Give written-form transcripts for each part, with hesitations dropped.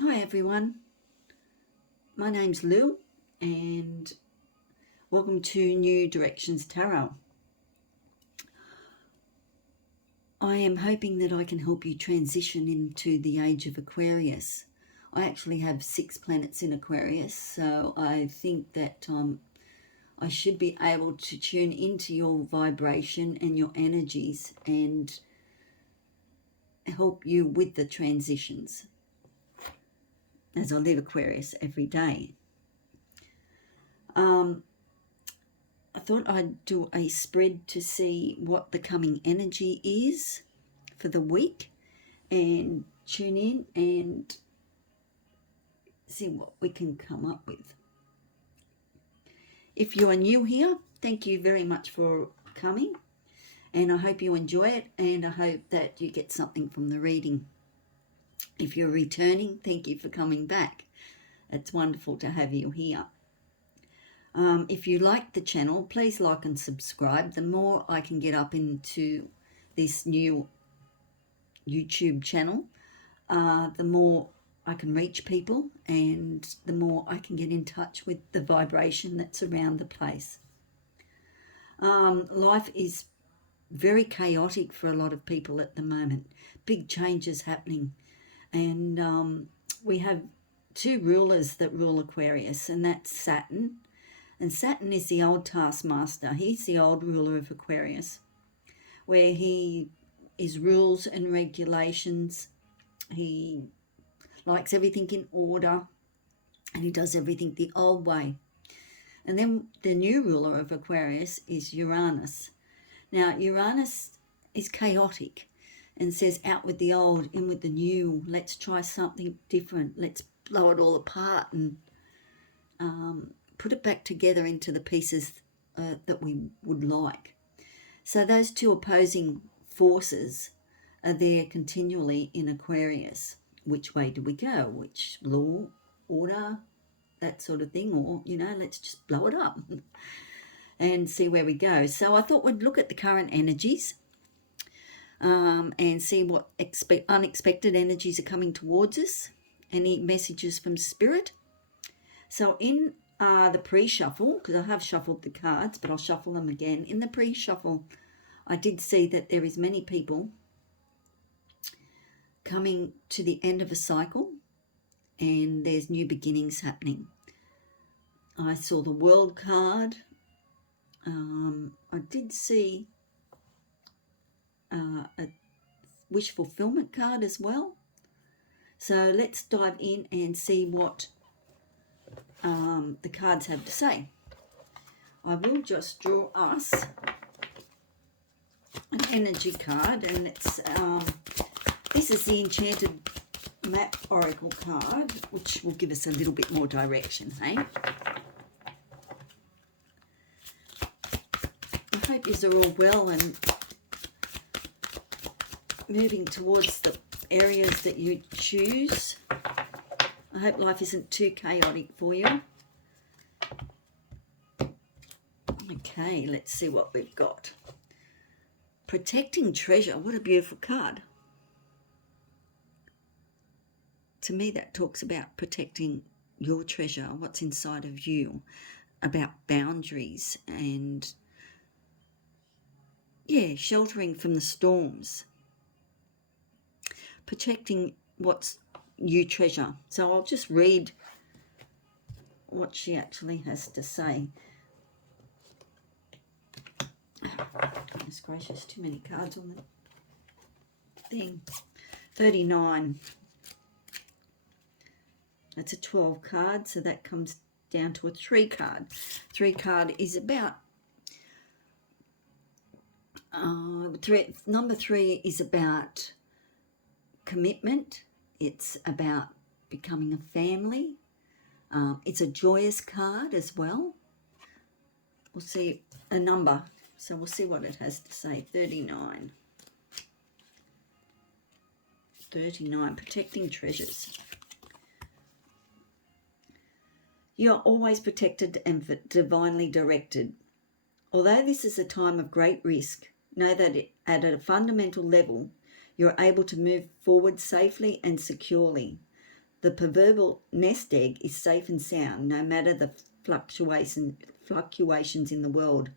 Hi everyone, my name's Lou and welcome to New Directions Tarot. I am hoping that I can help you transition into the Age of Aquarius. I actually have 6 planets in Aquarius, so I think that I should be able to tune into your vibration and your energies and help you with the transitions as I live Aquarius every day. I thought I'd do a spread to see what the coming energy is for the week and tune in and see what we can come up with. If you are new here, thank you very much for coming, and I hope you enjoy it, and I hope that you get something from the reading. If you're returning, thank you for coming back. It's wonderful to have you here. If you like the channel, please like and subscribe. The more I can get up into this new YouTube channel, the more I can reach people and the more I can get in touch with the vibration that's around the place. Life is very chaotic for a lot of people at the moment. Big changes happening, and we have 2 rulers that rule Aquarius, and that's Saturn. And Saturn is the old taskmaster. He's the old ruler of Aquarius, where he is rules and regulations. He likes everything in order, and he does everything the old way. And then the new ruler of Aquarius is Uranus. Now, Uranus is chaotic and says, out with the old, in with the new. Let's try something different. Let's blow it all apart and put it back together into the pieces that we would like. So those 2 opposing forces are there continually in Aquarius. Which way do we go? Which law, order, that sort of thing? Or, let's just blow it up and see where we go. So I thought we'd look at the current energies and see what unexpected energies are coming towards us. Any messages from Spirit. So in the pre-shuffle, because I have shuffled the cards, but I'll shuffle them again. In the pre-shuffle, I did see that there is many people coming to the end of a cycle and there's new beginnings happening. I saw the World card. I did see a wish fulfillment card as well. So let's dive in and see what the cards have to say. I will just draw us an energy card, and it's this is the Enchanted Map Oracle card, which will give us a little bit more direction, hey? I hope you're all well and moving towards the areas that you choose. I hope life isn't too chaotic for you. Okay, let's see what we've got. Protecting treasure. What a beautiful card. To me, that talks about protecting your treasure, what's inside of you, about boundaries and, sheltering from the storms. Protecting what's you treasure. So I'll just read what she actually has to say. Goodness gracious, too many cards on the thing. 39. That's a 12 card, so that comes down to a 3 card. 3 card is about number 3 is about commitment. It's about becoming a family. It's a joyous card as well. We'll see a number, so we'll see what it has to say. 39. 39, protecting treasures. You are always protected and divinely directed. Although this is a time of great risk, know that at a fundamental level, you're able to move forward safely and securely. The proverbial nest egg is safe and sound, no matter the fluctuations in the world.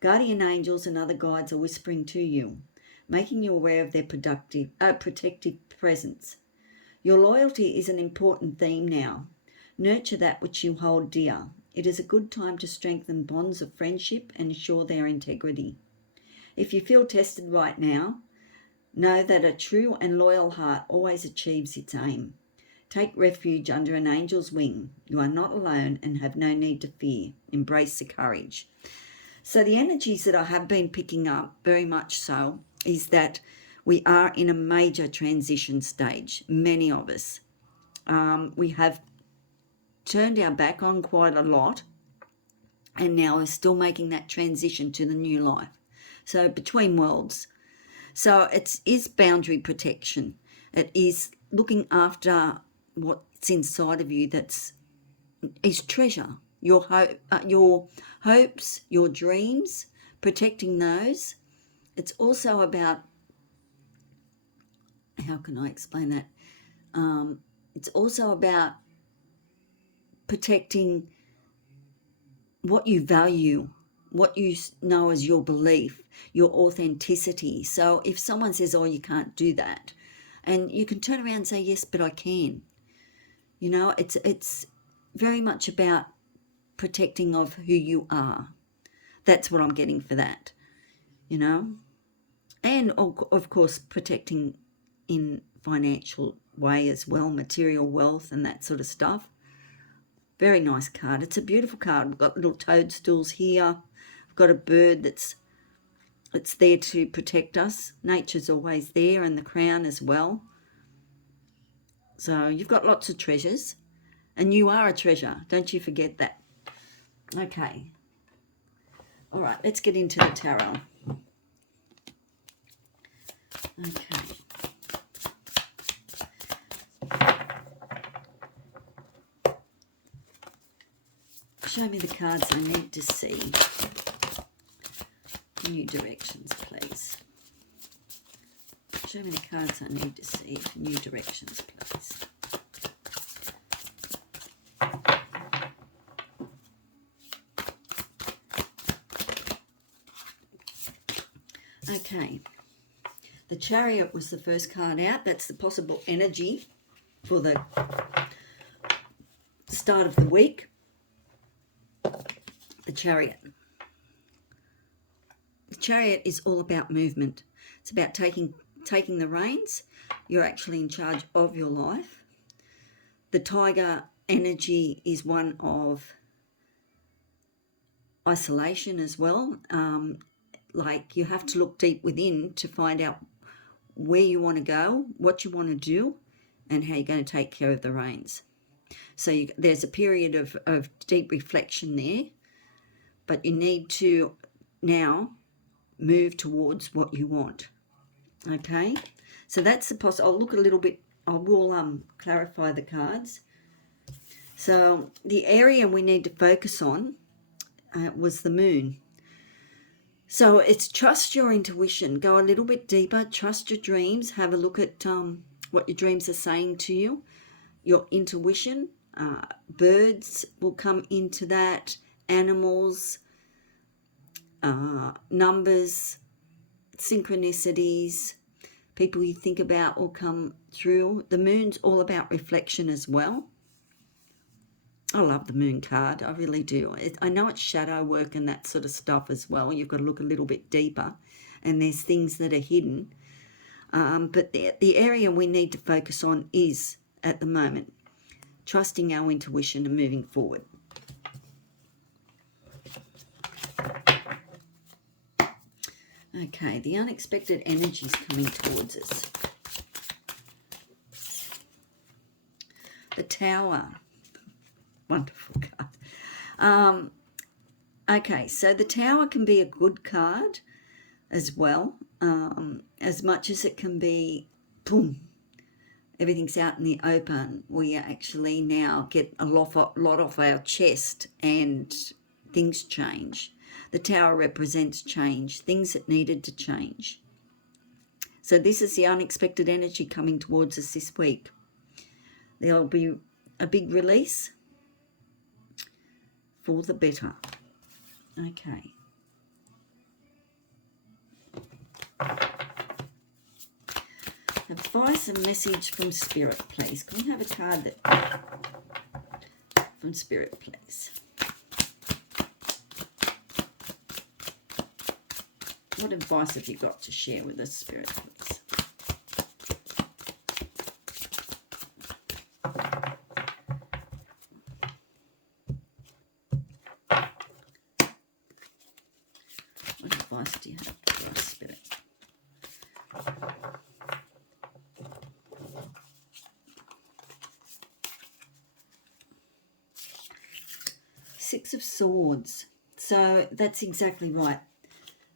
Guardian angels and other guides are whispering to you, making you aware of their protective presence. Your loyalty is an important theme now. Nurture that which you hold dear. It is a good time to strengthen bonds of friendship and ensure their integrity. If you feel tested right now, know that a true and loyal heart always achieves its aim. Take refuge under an angel's wing. You are not alone and have no need to fear. Embrace the courage. So the energies that I have been picking up, very much so, is that we are in a major transition stage, many of us. We have turned our back on quite a lot, and now we're still making that transition to the new life. So between worlds. So it is boundary protection. It is looking after what's inside of you is treasure. Your hopes, your dreams, protecting those. It's also about, how can I explain that? It's also about protecting what you value, what you know as your belief, your authenticity. So if someone says, oh, you can't do that, and you can turn around and say, yes, but I can. You know, it's very much about protecting of who you are. That's what I'm getting for that, you know. And of course, protecting in financial way as well, material wealth and that sort of stuff. Very nice card. It's a beautiful card. We've got little toadstools here. I've got a bird that's there to protect us. Nature's always there, and the crown as well. So you've got lots of treasures, and you are a treasure. Don't you forget that. Okay. All right, let's get into the tarot. Okay. Show me the cards I need to see. New directions, please. Show me the cards I need to see for new directions, please. Okay. The Chariot was the first card out. That's the possible energy for the start of the week. The Chariot. The Chariot is all about movement. It's about taking the reins. You're actually in charge of your life. The Tiger energy is one of isolation as well. Like you have to look deep within to find out where you want to go, what you want to do, and how you're going to take care of the reins. So there's a period of deep reflection there, but you need to now move towards what you want. Okay, so that's the I'll look a little bit. I will clarify the cards. So the area we need to focus on was the moon. So it's trust your intuition. Go a little bit deeper. Trust your dreams. Have a look at what your dreams are saying to you. Your intuition. Birds will come into that. Animals. Numbers. Synchronicities. People you think about will come through. The moon's all about reflection as well. I love the moon card. I really do. I know it's shadow work and that sort of stuff as well. You've got to look a little bit deeper, and there's things that are hidden. But the area we need to focus on is, at the moment, trusting our intuition and moving forward. Okay, the unexpected energy is coming towards us. The Tower. Wonderful card. Okay, so the Tower can be a good card as well, as much as it can be, boom, everything's out in the open. We actually now get a lot off our chest and things change. The Tower represents change, things that needed to change. So this is the unexpected energy coming towards us this week. There'll be a big release for the better. Okay. Advice and message from Spirit, please. Can we have a card that from Spirit, please? What advice have you got to share with us, Spirit, please? What advice do you have for us, Spirit? Six of Swords. So that's exactly right.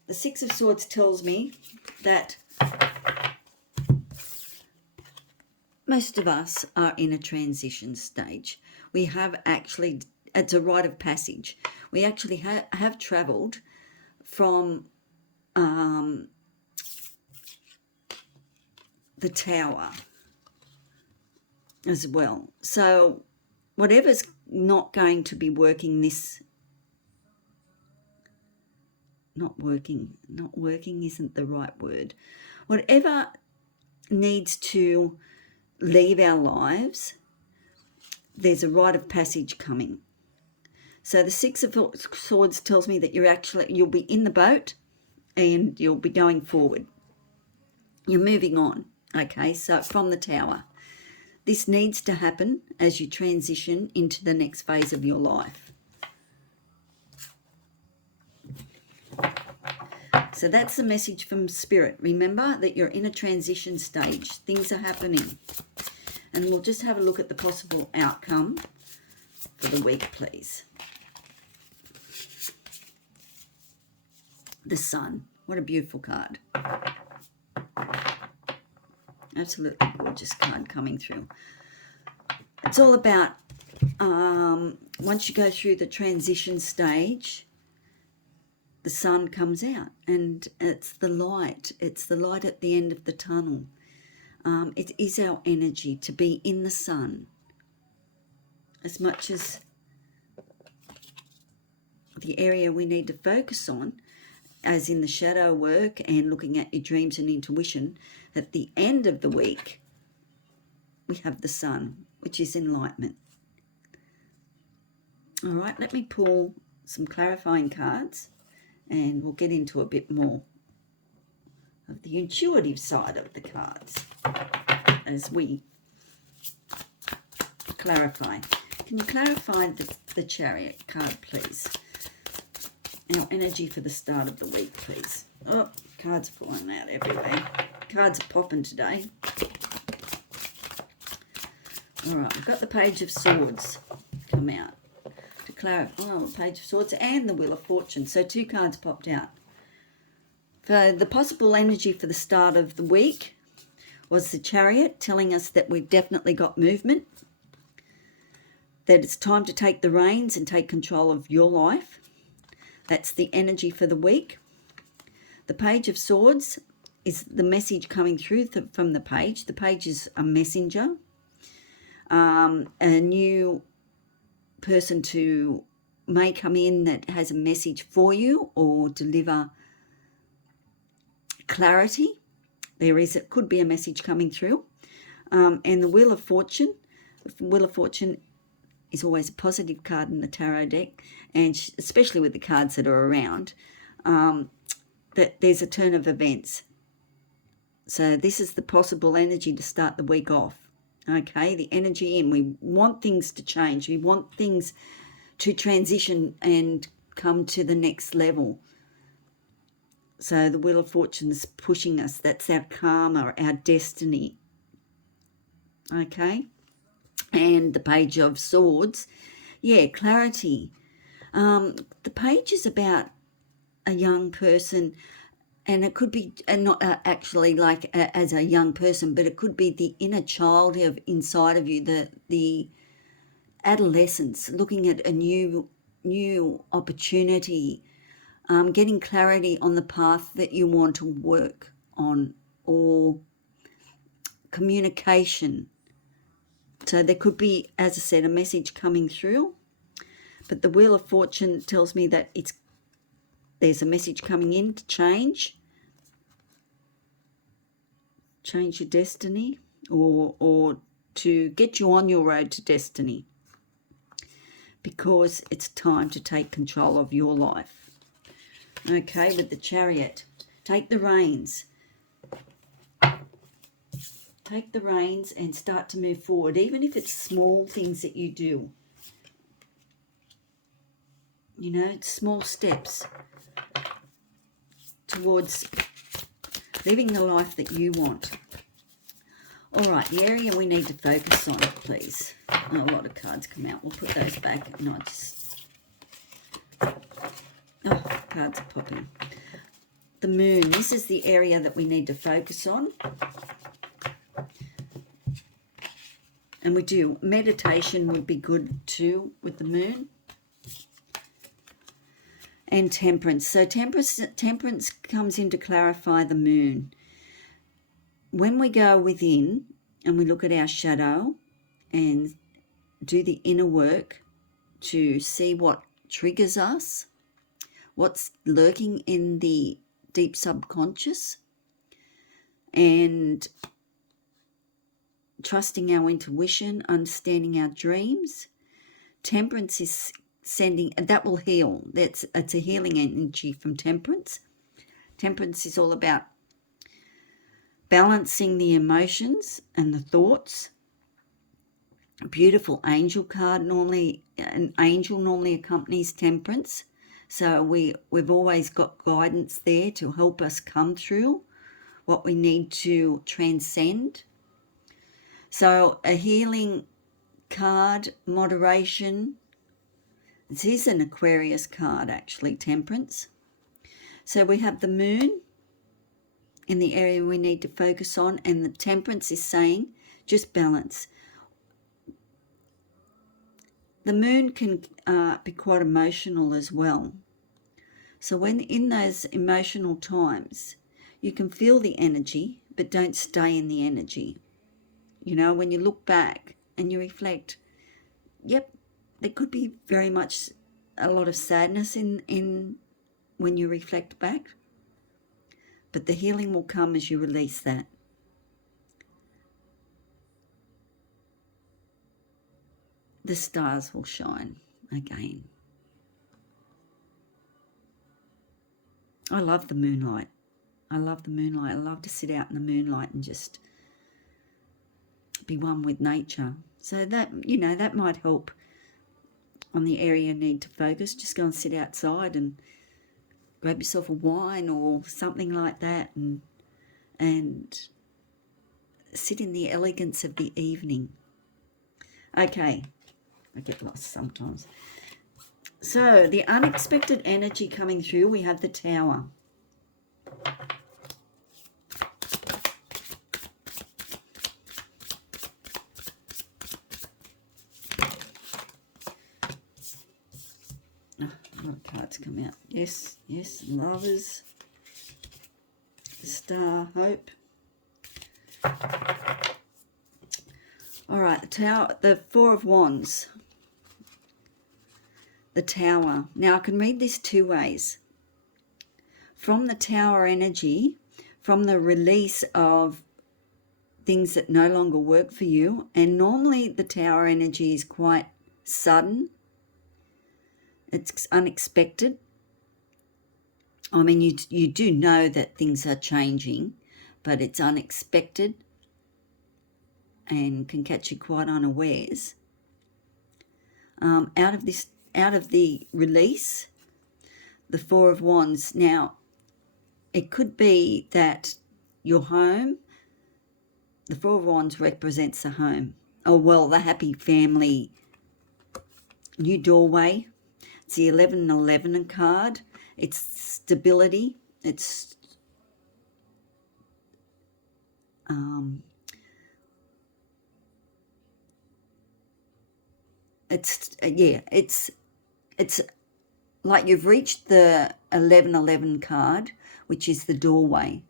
The Six of Swords tells me that most of us are in a transition stage. We have actually, it's a rite of passage. We actually have travelled from the Tower as well. So whatever's not going to be working not working isn't the right word. Whatever needs to leave our lives, there's a rite of passage coming. So the Six of Swords tells me that you'll be in the boat and you'll be going forward. You're moving on. Okay, so from the Tower. This needs to happen as you transition into the next phase of your life. So that's the message from Spirit. Remember that you're in a transition stage. Things are happening. And we'll just have a look at the possible outcome for the week, please. The Sun. What a beautiful card. Absolutely gorgeous card coming through. It's all about once you go through the transition stage, the sun comes out and it's the light. It's the light at the end of the tunnel. It is our energy to be in the sun as much as the area we need to focus on, as in the shadow work and looking at your dreams and intuition. At the end of the week, we have the sun, which is enlightenment. All right, let me pull some clarifying cards and we'll get into a bit more of the intuitive side of the cards as we clarify. Can you clarify the Chariot card, please? Our energy for the start of the week, please. Oh, cards are falling out everywhere. Cards are popping today. All right, we've got the Page of Swords come out to clarify. Oh, the Page of Swords and the Wheel of Fortune. So 2 cards popped out. For the possible energy for the start of the week was the Chariot, telling us that we've definitely got movement, that it's time to take the reins and take control of your life. That's the energy for the week. The Page of Swords is the message coming through from the page. The page is a messenger, a new person may come in that has a message for you or deliver clarity. It could be a message coming through. And the Wheel of Fortune. The Wheel of Fortune is always a positive card in the tarot deck, and especially with the cards that are around, that there's a turn of events. So this is the possible energy to start the week off. Okay, the energy in. We want things to change. We want things to transition and come to the next level. So the Wheel of Fortune is pushing us. That's our karma, our destiny. Okay. And the Page of Swords, clarity. The page is about a young person, and it could be not actually like as a young person, but it could be the inner child inside of you, the adolescence, looking at a new opportunity, getting clarity on the path that you want to work on, or communication So there could be, as I said, a message coming through, but the Wheel of Fortune tells me that there's a message coming in to change your destiny, or to get you on your road to destiny, because it's time to take control of your life. Okay, with the Chariot, take the reins. Take the reins and start to move forward, even if it's small things that you do. You know, small steps towards living the life that you want. All right, the area we need to focus on, please. Oh, a lot of cards come out. We'll put those back. No, cards are popping. The Moon. This is the area that we need to focus on. And we do. Meditation would be good too with the Moon. And Temperance. So temperance comes in to clarify the Moon. When we go within and we look at our shadow and do the inner work to see what triggers us, what's lurking in the deep subconscious, and trusting our intuition, understanding our dreams, Temperance is sending, that will heal. It's a healing energy from Temperance. Temperance is all about balancing the emotions and the thoughts. A beautiful angel card. Normally, an angel normally accompanies Temperance. So we've always got guidance there to help us come through what we need to transcend. So a healing card, moderation. This is an Aquarius card, actually, Temperance. So we have the Moon in the area we need to focus on, and the Temperance is saying just balance. The Moon can be quite emotional as well. So when in those emotional times, you can feel the energy, but don't stay in the energy. You know, when you look back and you reflect, yep, there could be very much a lot of sadness in when you reflect back. But the healing will come as you release that. The stars will shine again. I love the moonlight. I love the moonlight. I love to sit out in the moonlight and just be one with nature. So that, you know, that might help on the area you need to focus. Just go and sit outside and grab yourself a wine or something like that, and sit in the elegance of the evening. Okay, I get lost sometimes. So the unexpected energy coming through, we have the Tower. A lot of cards come out. Yes, Lovers, Star, Hope. All right, the Tower, the Four of Wands. The Tower. Now, I can read this two ways. From the Tower energy, from the release of things that no longer work for you, and normally the Tower energy is quite sudden. It's unexpected. I mean, you do know that things are changing, but it's unexpected and can catch you quite unawares. Out of the release, the Four of Wands. Now, it could be that your home, the Four of Wands represents the home. Oh, well, the happy family, new doorway. It's the 1111 card. It's stability. It's like you've reached the 1111 card, which is the doorway.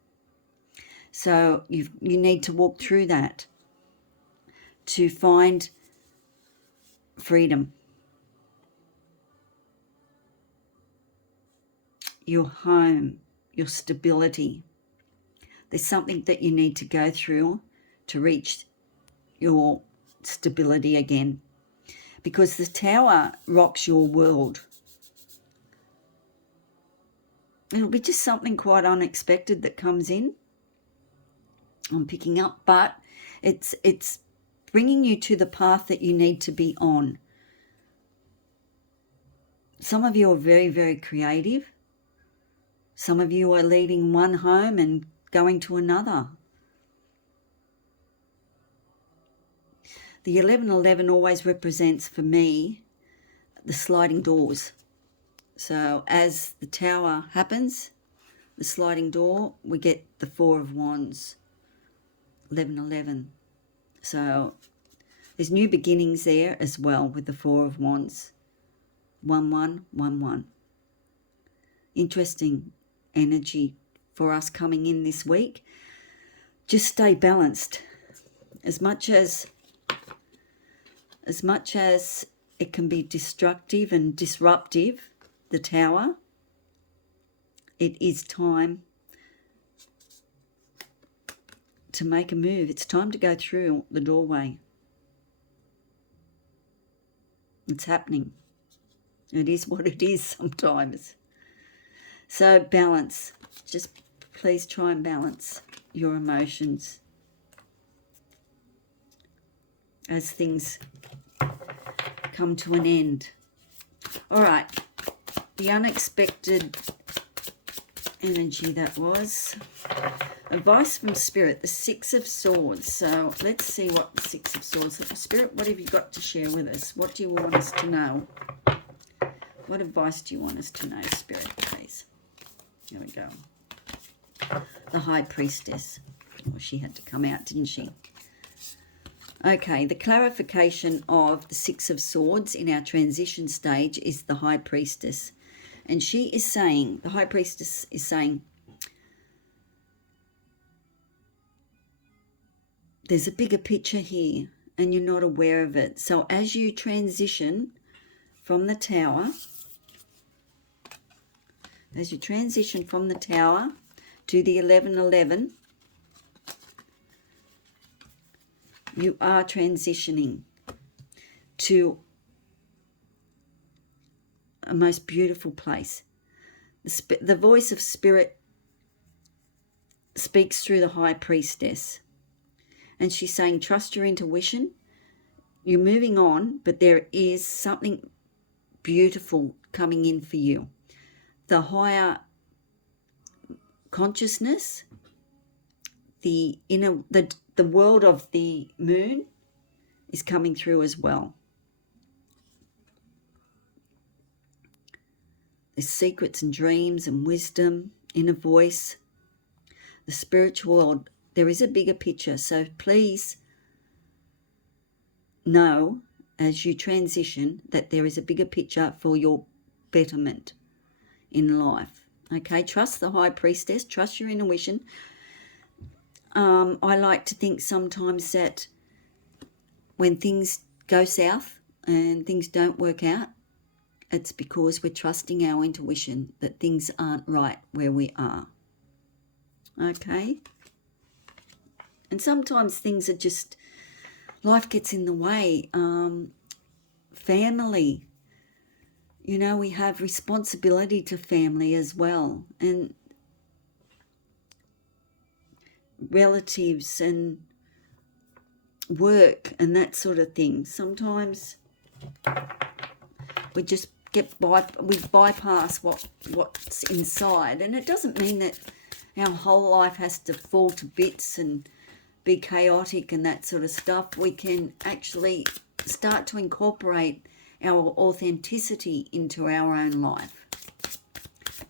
So you need to walk through that to find freedom, your home, your stability. There's something that you need to go through to reach your stability again, because the Tower rocks your world. It'll be just something quite unexpected that comes in. I'm picking up, but it's bringing you to the path that you need to be on. Some of you are very, very creative. Some of you are leaving one home and going to another. The 1111 always represents for me the sliding doors. So as the Tower happens, the sliding door, we get the Four of Wands, 1111. So there's new beginnings there as well with the Four of Wands, 1111. Interesting energy for us coming in this week. Just stay balanced. As much as it can be destructive and disruptive, the Tower, it is time to make a move. It's time to go through the doorway. It's happening. It is what it is sometimes. So balance. Just please try and balance your emotions as things come to an end. All right. The unexpected energy that was. Advice from Spirit, the Six of Swords. So let's see what the Six of Swords. Spirit, what have you got to share with us? What do you want us to know? What advice do you want us to know, Spirit, please? Here we go. The High Priestess. Well, she had to come out, didn't she? Okay, the clarification of the Six of Swords in our transition stage is the High Priestess. And she is saying, the High Priestess is saying, there's a bigger picture here and you're not aware of it. So as you transition from the Tower, to the 1111, you are transitioning to a most beautiful place. The voice of Spirit speaks through the High Priestess. And she's saying, trust your intuition. You're moving on, but there is something beautiful coming in for you. The higher consciousness, the world of the moon is coming through as well. There's secrets and dreams and wisdom, inner voice, the spiritual world. There is a bigger picture, so please know as you transition that there is a bigger picture for your betterment in life. Okay, trust the High Priestess, trust your intuition. I like to think sometimes that when things go south and things don't work out, it's because we're trusting our intuition that things aren't right where we are. Okay? And sometimes things are just, life gets in the way. Family, you know, we have responsibility to family as well. And relatives and work and that sort of thing. Sometimes we just we bypass what's inside. And it doesn't mean that our whole life has to fall to bits and be chaotic and that sort of stuff. We can actually start to incorporate our authenticity into our own life,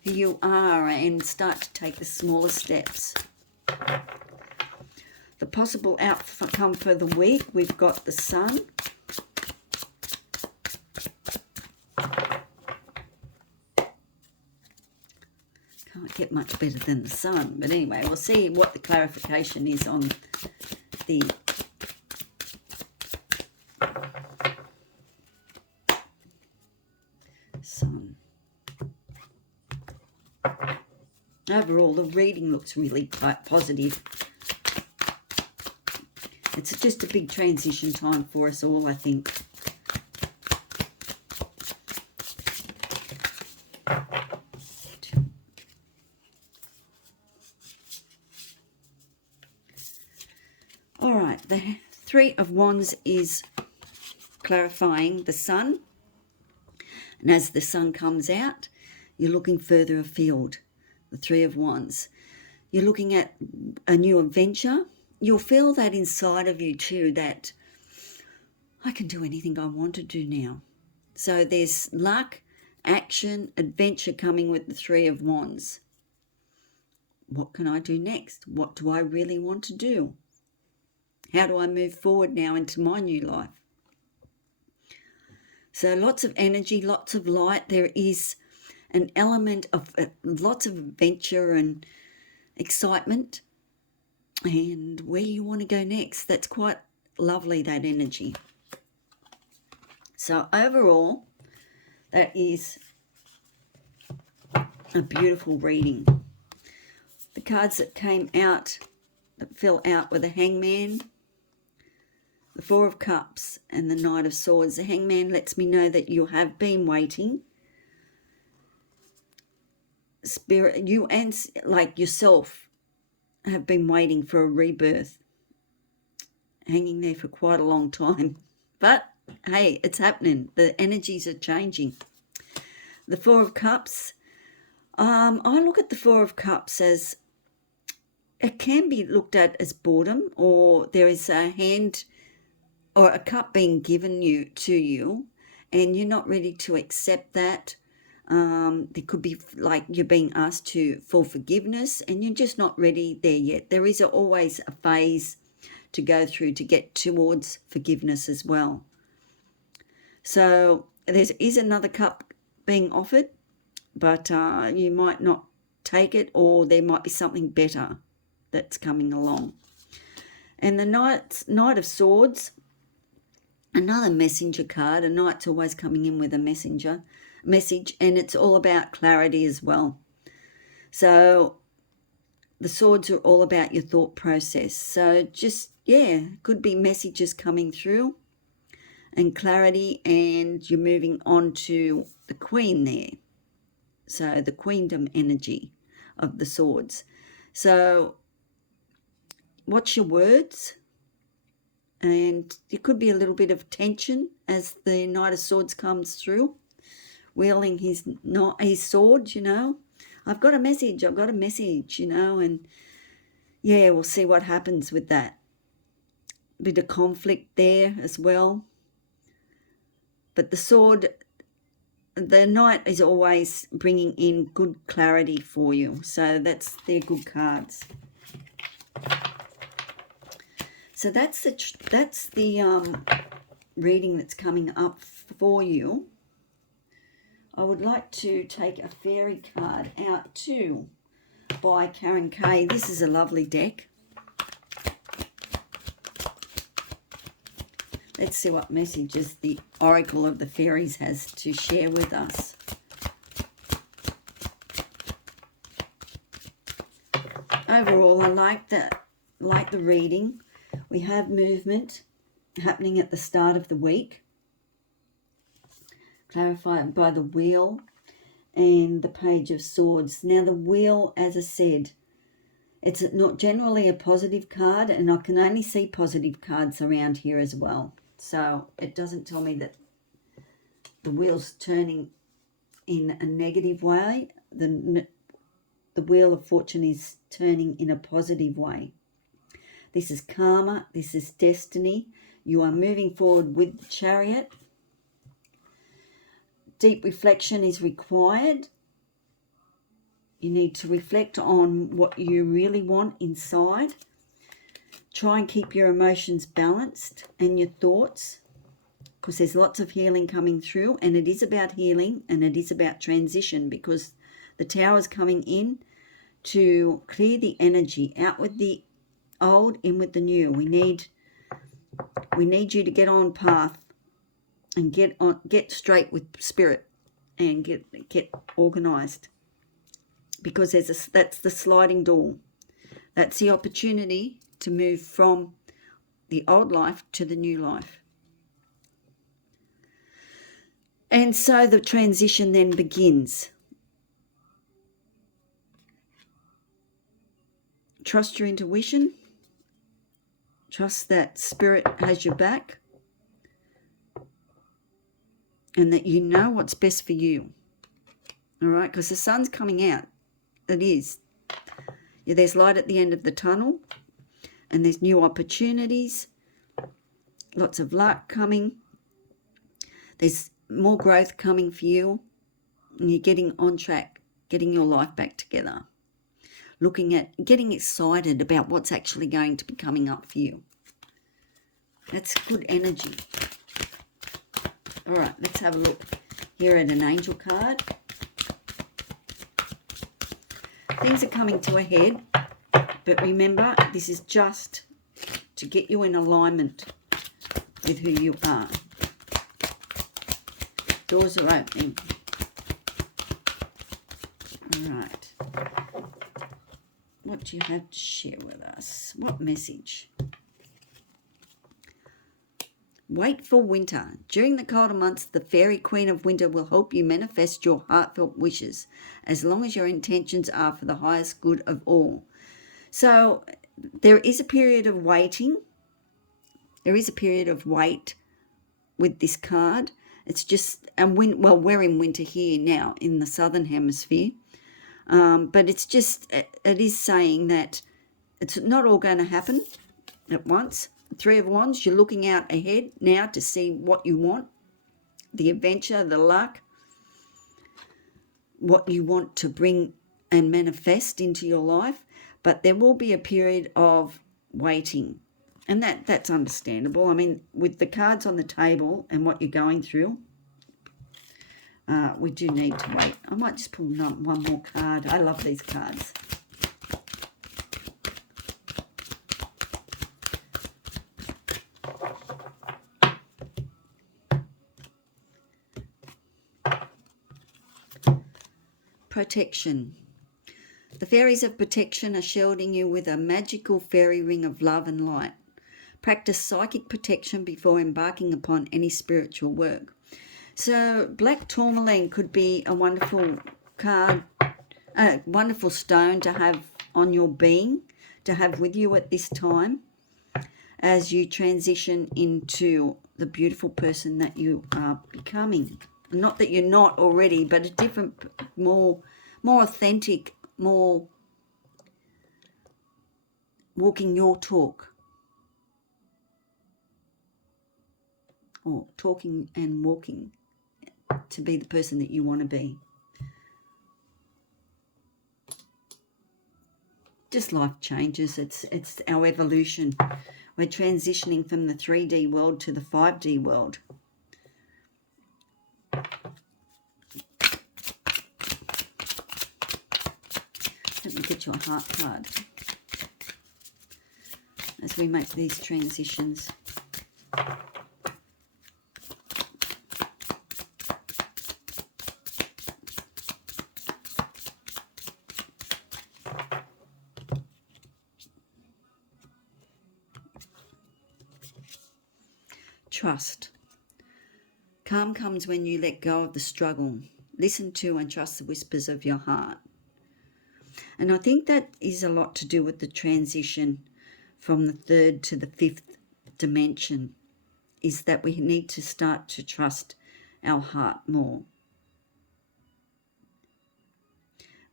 who you are, and start to take the smaller steps. The possible outcome for the week, we've got the Sun. Can't get much better than the Sun, but anyway, we'll see what the clarification is on the Overall, the reading looks really quite positive. It's just a big transition time for us all, I think. All right, the Three of Wands is clarifying the sun. And as the sun comes out, you're looking further afield. The Three of Wands. You're looking at a new adventure. You'll feel that inside of you too, that I can do anything I want to do now. So there's luck, action, adventure coming with the Three of Wands. What can I do next? What do I really want to do? How do I move forward now into my new life? So lots of energy, lots of light. There is an element of lots of adventure and excitement, and where you want to go next. That's quite lovely, that energy. So overall, that is a beautiful reading. The cards that came out, that fell out, were the Hangman, the Four of Cups, and the Knight of Swords. The Hangman lets me know that you have been waiting. Spirit, you and like yourself have been waiting for a rebirth, hanging there for quite a long time. But hey, it's happening. The energies are changing. The Four of Cups. I look at the Four of Cups as, it can be looked at as boredom, or there is a hand or a cup being given to you, and you're not ready to accept that. There could be like you're being asked for forgiveness, and you're just not ready there yet. There is always a phase to go through to get towards forgiveness as well. So there is another cup being offered, but you might not take it, or there might be something better that's coming along. And the Knight of Swords, another messenger card. A knight's always coming in with a message, and it's all about clarity as well. So the swords are all about your thought process. So just, could be messages coming through and clarity, and you're moving on to the Queen there. So the queendom energy of the swords. So watch your words, and there could be a little bit of tension as the Knight of Swords comes through, wielding his sword, I've got a message, and we'll see what happens with that. Bit of conflict there as well. But the knight is always bringing in good clarity for you. So they're good cards. So that's the reading that's coming up for you. I would like to take a fairy card out too by Karen Kay. This is a lovely deck. Let's see what messages the Oracle of the Fairies has to share with us. Overall, I like the reading. We have movement happening at the start of the week, clarified by the Wheel and the Page of Swords. Now the Wheel, as I said, it's not generally a positive card, and I can only see positive cards around here as well. So it doesn't tell me that the wheel's turning in a negative way. The Wheel of Fortune is turning in a positive way. This is karma. This is destiny. You are moving forward with the Chariot. Deep reflection is required. You need to reflect on what you really want inside. Try and keep your emotions balanced and your thoughts, because there's lots of healing coming through, and it is about healing and it is about transition, because the Tower's coming in to clear the energy, out with the old, in with the new. We need you to get on path and get straight with spirit and get organized. because that's the sliding door. That's the opportunity to move from the old life to the new life. And so the transition then begins. Trust your intuition. Trust that spirit has your back. And that you know what's best for you. All right? Because the sun's coming out. It is. Yeah, there's light at the end of the tunnel. And there's new opportunities. Lots of luck coming. There's more growth coming for you. And you're getting on track. Getting your life back together. Looking at, getting excited about what's actually going to be coming up for you. That's good energy. All right, let's have a look here at an angel card. Things are coming to a head, but remember, this is just to get you in alignment with who you are. Doors are opening. All right. What do you have to share with us? What message? Wait for winter. During the colder months, the fairy queen of winter will help you manifest your heartfelt wishes, as long as your intentions are for the highest good of all. So there is a period of waiting. There is a period of wait with this card. It's just, and well, we're in winter here now in the southern hemisphere. But it's just, it is saying that it's not all going to happen at once. Three of Wands, you're looking out ahead now to see what you want, the adventure, the luck, what you want to bring and manifest into your life. But there will be a period of waiting, and that's understandable. I mean, with the cards on the table and what you're going through, we do need to wait. I might just pull one more card. I love these cards. Protection. The fairies of protection are shielding you with a magical fairy ring of love and light. Practice psychic protection before embarking upon any spiritual work. So black tourmaline could be a wonderful card, a wonderful stone to have on your being, to have with you at this time as you transition into the beautiful person that you are becoming. Not that you're not already, but a different, more authentic, more walking your talk. Or talking and walking to be the person that you want to be. Just life changes. It's our evolution. We're transitioning from the 3D world to the 5D world. Let me get you a heart card as we make these transitions. Trust. Calm comes when you let go of the struggle. Listen to and trust the whispers of your heart. And I think that is a lot to do with the transition from the 3rd to the 5th dimension, is that we need to start to trust our heart more.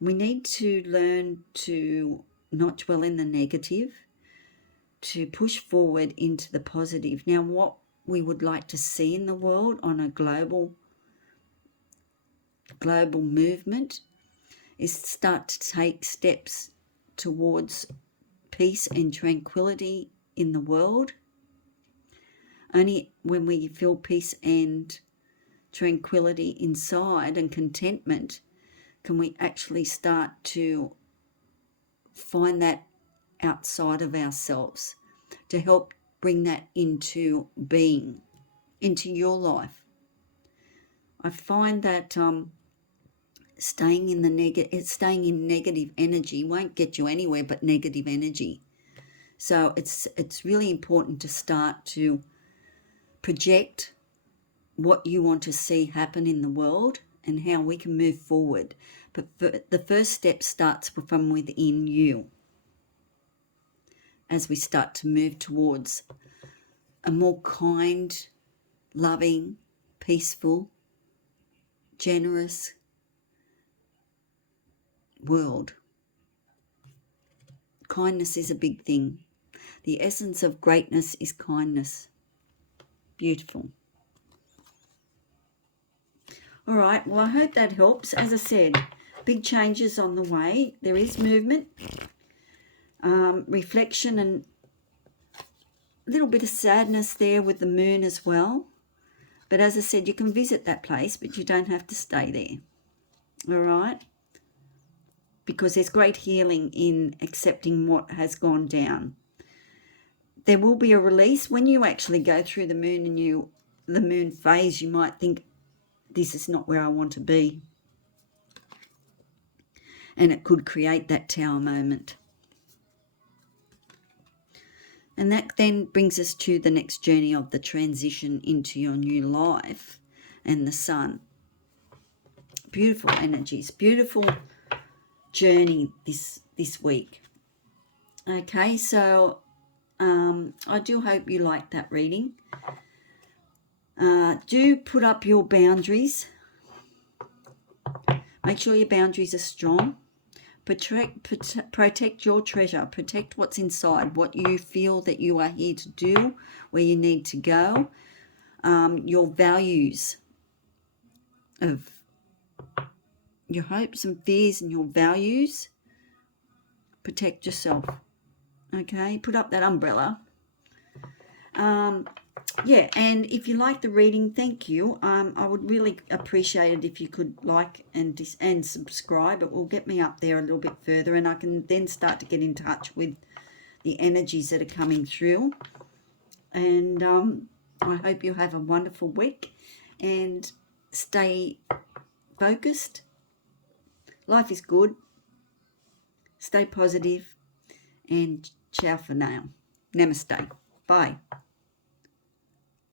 We need to learn to not dwell in the negative, to push forward into the positive. Now, what we would like to see in the world on a global movement is start to take steps towards peace and tranquility in the world. Only when we feel peace and tranquility inside and contentment can we actually start to find that outside of ourselves to help bring that into being, into your life. I find that Staying in negative energy won't get you anywhere but negative energy. So it's really important to start to project what you want to see happen in the world and how we can move forward. But the first step starts from within you as we start to move towards a more kind, loving, peaceful, generous world. Kindness is a big thing. The essence of greatness is kindness. Beautiful. All right, well, I hope that helps. As I said, big changes on the way. There is movement, reflection, and a little bit of sadness there with the moon as well. But as I said, you can visit that place, but you don't have to stay there. All right? Because there's great healing in accepting what has gone down. There will be a release. When you actually go through the moon and the moon phase, you might think, this is not where I want to be. And it could create that tower moment. And that then brings us to the next journey of the transition into your new life and the sun. Beautiful energies, beautiful journey this week. Okay, so I do hope you liked that reading. Do put up your boundaries. Make sure your boundaries are strong. Protect your treasure. Protect what's inside, what you feel that you are here to do, where you need to go. Your values of your hopes and fears and your values. Protect yourself. Okay, put up that umbrella. Yeah, and if you like the reading, thank you. I would really appreciate it if you could like and subscribe. It will get me up there a little bit further, and I can then start to get in touch with the energies that are coming through. And I hope you have a wonderful week and stay focused. Life is good. Stay positive, and ciao for now. Namaste. Bye.